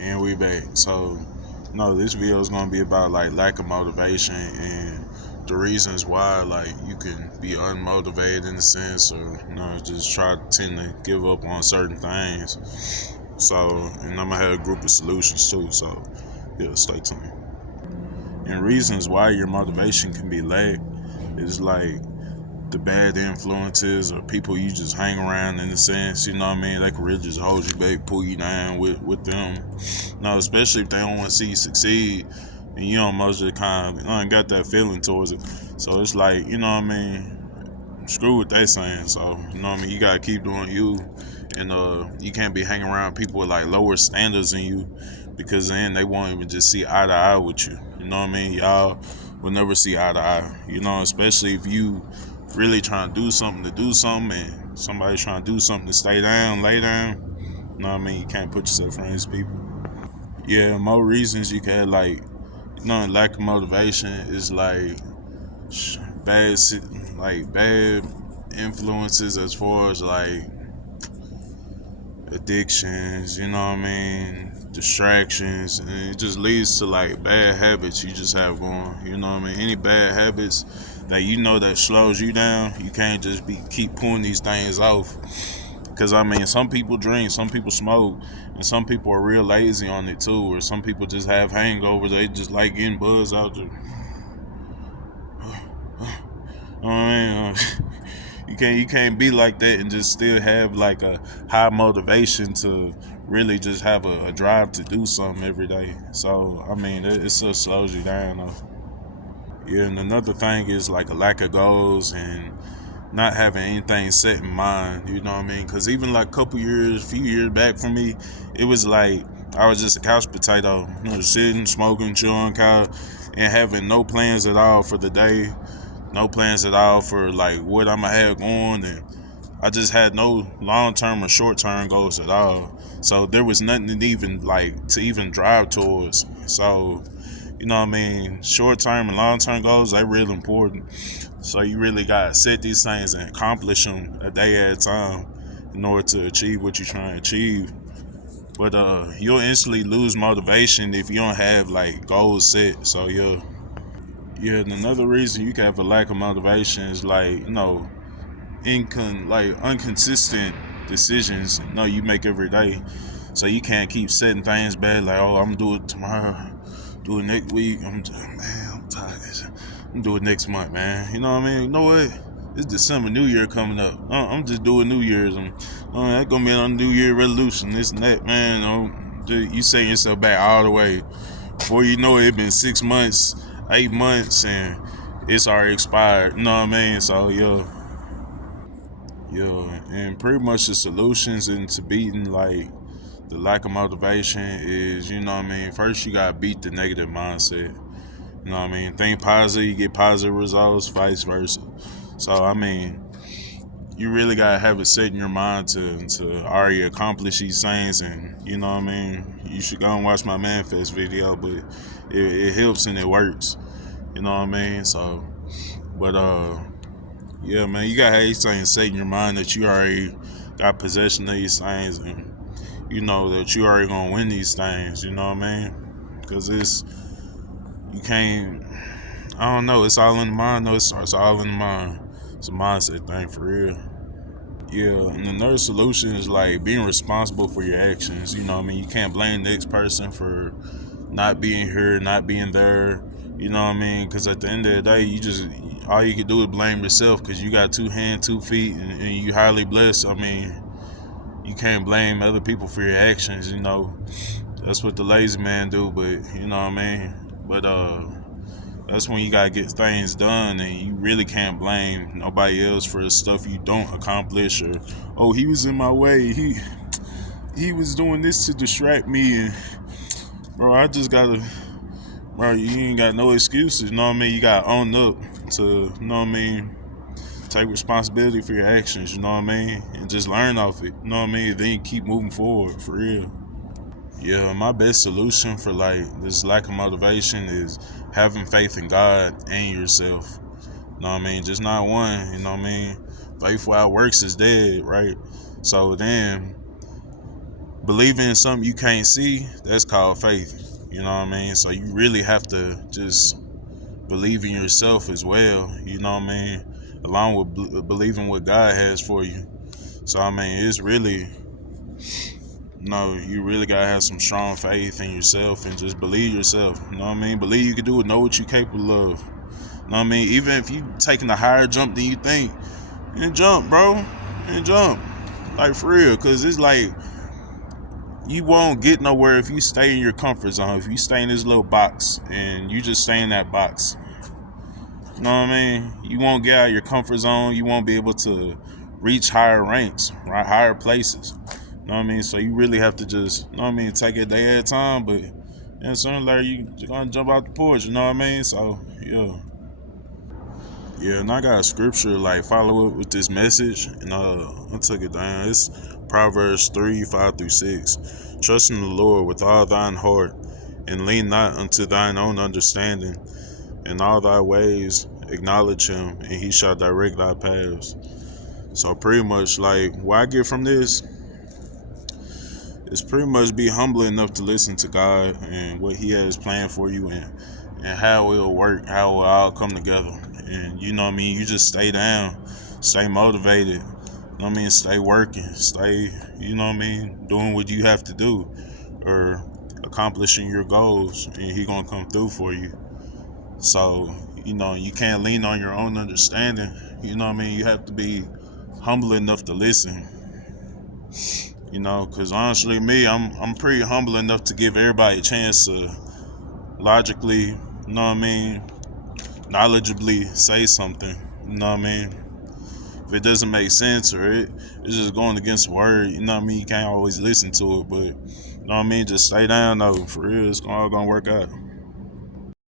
And we back. So, no, this video is gonna be about like lack of motivation and the reasons why like you can be unmotivated in a sense, or just tend to give up on certain things. So, and I'm gonna have a group of solutions too. So, yeah, stay tuned. And reasons why your motivation can be lacked is like the bad influences or people you just hang around in a sense, they can really just hold you back, pull you down with them. Especially if they don't want to see you succeed and you don't most of the time got that feeling towards it. So it's like, screw what they saying. So, you gotta keep doing you, and you can't be hanging around people with like lower standards than you, because then they won't even just see eye to eye with you. Y'all will never see eye to eye, especially if you really trying to do something and somebody's trying to do something to stay down, lay down. You can't put yourself around these people. Yeah, more reasons you can have, like, lack of motivation is like bad bad influences as far as like addictions, distractions, and it just leads to like bad habits you just have going, any bad habits that that slows you down. You can't just keep pulling these things off, because some people drink, some people smoke, and some people are real lazy on it too, or some people just have hangovers, they just like getting buzzed out there. You can't be like that and just still have like a high motivation to really just have a drive to do something every day. So it just slows you down though. Yeah, and another thing is like a lack of goals and not having anything set in mind. Because even like few years back for me, it was like I was just a couch potato, sitting, smoking, chilling, couch, and having no plans at all for the day, no plans at all for like what I'm gonna have going, and I just had no long-term or short-term goals at all. So there was nothing to even drive towards. So, short-term and long-term goals, they real important. So you really gotta set these things and accomplish them a day at a time in order to achieve what you're trying to achieve. But you'll instantly lose motivation if you don't have like goals set. So yeah, and another reason you can have a lack of motivation is like, inconsistent decisions you make every day. So you can't keep setting things bad like, oh, I'm gonna do it tomorrow, do it next week. I'm tired. I'm do it next month, man. You know what I mean? You know what? It's December, New Year coming up. I'm just doing New Year's. That's gonna be on New Year resolution, this and that, man. You setting yourself back all the way. Before you know it, it's been 6 months, 8 months, and it's already expired. You know what I mean? So and pretty much the solutions into beating like the lack of motivation is, first you gotta beat the negative mindset. Think positive, you get positive results, vice versa. So you really gotta have it set in your mind to already accomplish these things, and you should go and watch my manifest video, but it helps and it works. So, but yeah, man, you gotta have these things set in your mind that you already got possession of these things, and that you already gonna win these things. Because you can't. I don't know. It's all in the mind. No, it's all in the mind. It's a mindset thing for real. Yeah, and another solution is like being responsible for your actions. You can't blame the next person for not being here, not being there. Because at the end of the day, all you can do is blame yourself, because you got 2 hands, 2 feet, and you highly blessed. You can't blame other people for your actions. That's what the lazy man do. But But that's when you gotta get things done, and you really can't blame nobody else for the stuff you don't accomplish, or, oh, he was in my way, he was doing this to distract me, and bro, I just gotta, bro, you ain't got no excuses. You gotta own up to, take responsibility for your actions, and just learn off it, then you keep moving forward for real. Yeah, my best solution for like this lack of motivation is having faith in God and yourself. Just not one. Faith without works is dead, right? So then believing in something you can't see, that's called faith. You know what I mean? So you really have to just believe in yourself as well. You know what I mean? Along with believing what God has for you. So I mean, it's really, you really gotta have some strong faith in yourself and just believe yourself. You know what I mean? Believe you can do it. Know what you're capable of. You know what I mean? Even if you taking a higher jump than you think, and jump, bro, and jump, like for real. Cause it's like you won't get nowhere if you stay in your comfort zone. If you stay in this little box and you just stay in that box, you know what I mean? You won't get out of your comfort zone. You won't be able to reach higher ranks, right? Higher places. You know what I mean? So you really have to just, you know what I mean, take it a day at a time. But sooner or later you're gonna jump out the porch. You know what I mean? So yeah. Yeah, and I got a scripture like follow it with this message, and I took it down. It's Proverbs 3:5-6. Trust in the Lord with all thine heart, and lean not unto thine own understanding. In all thy ways acknowledge him, and he shall direct thy paths. So pretty much like what I get from this is pretty much be humble enough to listen to God and what he has planned for you, and how it'll work, how it'll all come together. And you know what I mean, you just stay down, stay motivated, you know what I mean, stay working, stay, you know what I mean, doing what you have to do, or accomplishing your goals, and he gonna come through for you. So, you can't lean on your own understanding. You know what I mean? You have to be humble enough to listen. Because honestly, me, I'm pretty humble enough to give everybody a chance to logically, you know what I mean, knowledgeably say something. You know what I mean? If it doesn't make sense or it's just going against the word, you know what I mean? You can't always listen to it, but you know what I mean? Just stay down though. For real, it's all gonna work out.